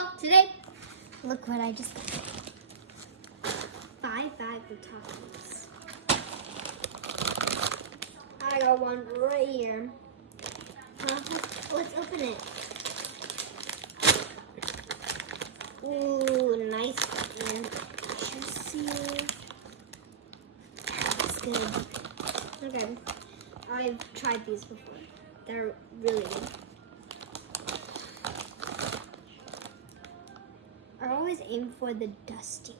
So today, look what I just got. 5 bags of tacos. I got one right here. Let's open it. Ooh, nice and juicy. That's good. Okay, I've tried these before. They're really good. I always aim for the dusty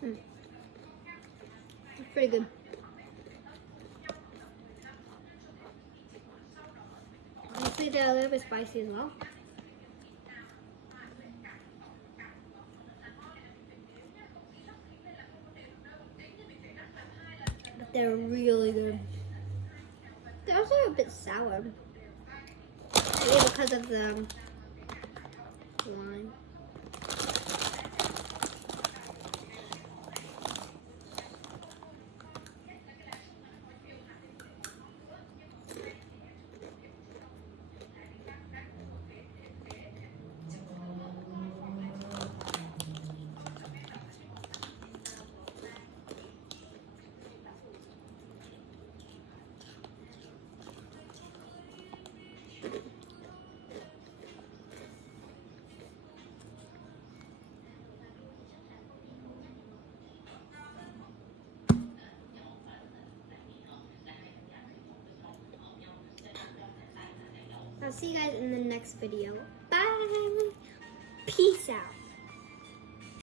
ones. It's pretty good. Honestly, they're a little bit spicy as well. But they're really good. They're also a bit sour. Maybe because of the wine. I'll see you guys in the next video. Bye. Peace out.